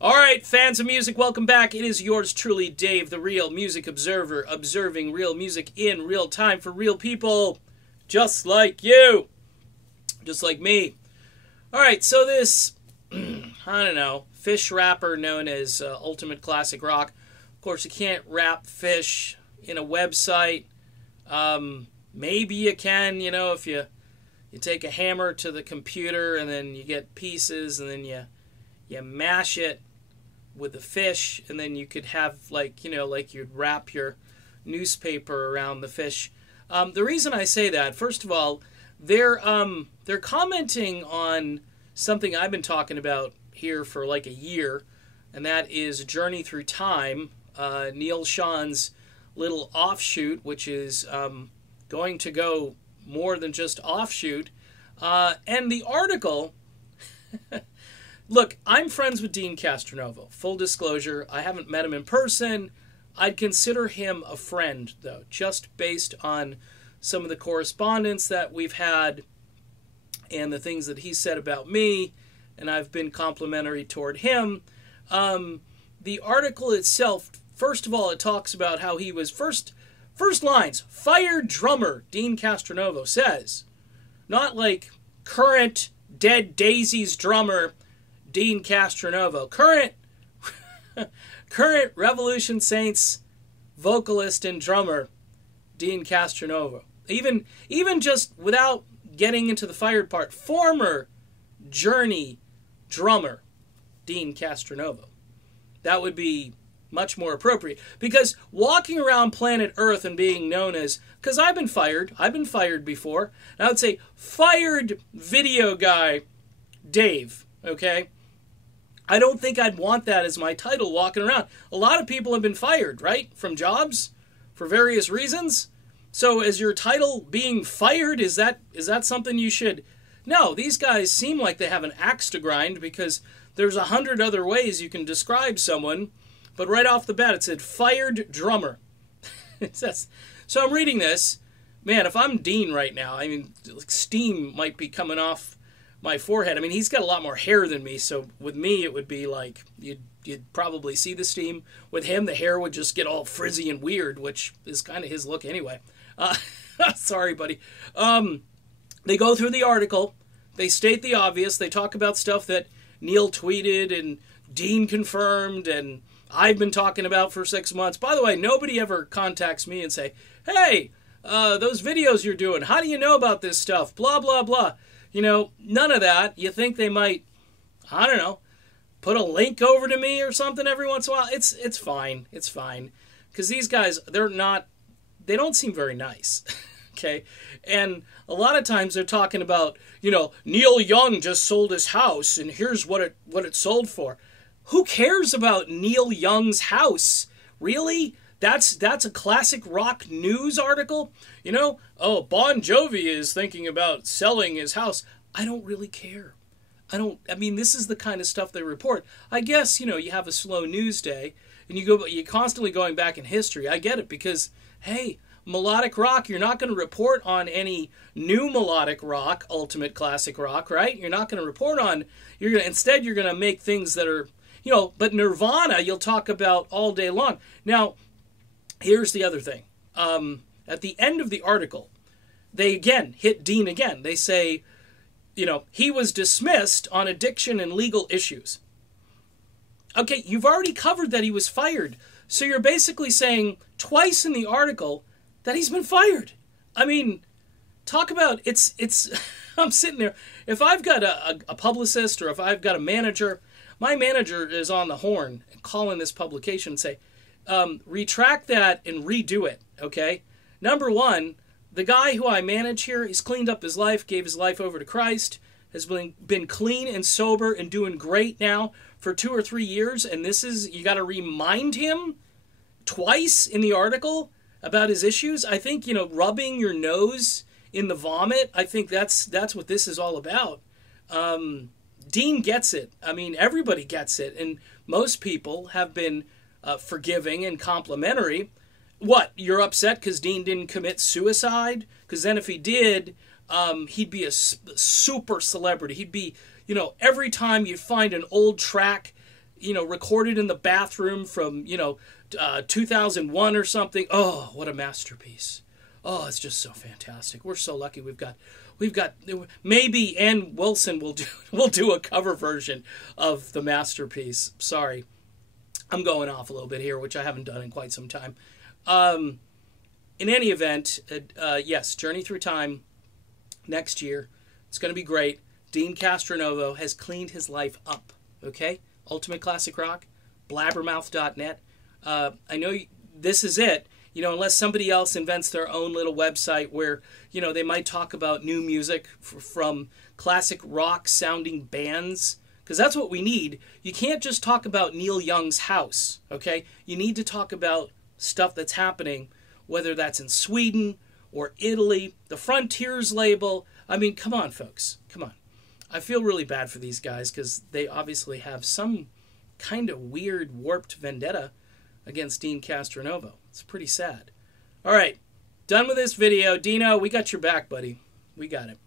All right, fans of music, welcome back. It is yours truly, Dave, the Real Music Observer, observing real music in real time for real people, just like you, just like me. All right, so this, I don't know, fish rapper known as Ultimate Classic Rock. Of course, you can't wrap fish in a website. Maybe you can, if you take a hammer to the computer and then you get pieces and then you mash it with the fish, and then you could have like you'd wrap your newspaper around the fish. The reason I say that, first of all, they're commenting on something I've been talking about here for like a year, and that is Journey Through Time, Neil Sean's little offshoot, which is going to go more than just offshoot. And the article, look, I'm friends with Dean Castronovo. Full disclosure, I haven't met him in person. I'd consider him a friend, though, just based on some of the correspondence that we've had and the things that he said about me, and I've been complimentary toward him. The article itself, first of all, it talks about how he was first lines, fired drummer, Dean Castronovo says. Not like current Dead Daisies drummer, Dean Castronovo. Current Revolution Saints vocalist and drummer, Dean Castronovo. Even just without getting into the fired part, former Journey drummer, Dean Castronovo. That would be much more appropriate. Because walking around planet Earth and being known as, because I've been fired before, and I would say fired video guy Dave, okay? I don't think I'd want that as my title walking around. A lot of people have been fired, right? From jobs for various reasons. So is your title being fired? Is that something you should... No, these guys seem like they have an axe to grind because there's 100 other ways you can describe someone. But right off the bat, it said fired drummer. So I'm reading this. Man, if I'm Dean right now, I mean, steam might be coming off my forehead. I mean, he's got a lot more hair than me, so with me it would be like you'd probably see the steam. With him, the hair would just get all frizzy and weird, which is kind of his look anyway. Sorry, buddy. They go through the article. They state the obvious. They talk about stuff that Neil tweeted and Dean confirmed and I've been talking about for 6 months. By the way, nobody ever contacts me and say, hey, those videos you're doing, how do you know about this stuff? Blah, blah, blah. None of that. You think they might, I don't know, put a link over to me or something every once in a while? It's fine. It's fine. Because these guys, they don't seem very nice. Okay? And a lot of times they're talking about, Neil Young just sold his house and here's what it sold for. Who cares about Neil Young's house? Really? That's a classic rock news article? Oh, Bon Jovi is thinking about selling his house. I don't really care. I mean, this is the kind of stuff they report. I guess, you have a slow news day and you're constantly going back in history. I get it because, hey, melodic rock, you're not going to report on any new melodic rock, ultimate classic rock, right? You're not going to report on, instead you're going to make things that are, but Nirvana you'll talk about all day long. Now, here's the other thing. At the end of the article, they again hit Dean again. They say, he was dismissed on addiction and legal issues. Okay, you've already covered that he was fired. So you're basically saying twice in the article that he's been fired. I mean, talk about, it's I'm sitting there. If I've got a publicist or if I've got a manager, my manager is on the horn calling this publication and say, retract that and redo it, okay? Number one, the guy who I manage here, he's cleaned up his life, gave his life over to Christ, has been clean and sober and doing great now for 2 or 3 years, and you got to remind him twice in the article about his issues. I think, rubbing your nose in the vomit, I think that's what this is all about. Dean gets it. I mean, everybody gets it, and most people have been forgiving and complimentary. What, you're upset because Dean didn't commit suicide? Because then if he did, he'd be a super celebrity. He'd be, every time you find an old track, recorded in the bathroom from, 2001 or something. Oh, what a masterpiece. Oh, it's just so fantastic. We're so lucky we've got maybe Ann Wilson will do a cover version of the masterpiece. Sorry. I'm going off a little bit here, which I haven't done in quite some time. In any event, yes, Journey Through Time next year. It's going to be great. Dean Castronovo has cleaned his life up. Okay? Ultimate Classic Rock, blabbermouth.net. I know this is it. Unless somebody else invents their own little website where, they might talk about new music from classic rock sounding bands. Because that's what we need. You can't just talk about Neil Young's house, okay? You need to talk about stuff that's happening, whether that's in Sweden or Italy, the Frontiers label. I mean, come on, folks. Come on. I feel really bad for these guys because they obviously have some kind of weird, warped vendetta against Dean Castronovo. It's pretty sad. All right, done with this video. Dino, we got your back, buddy. We got it.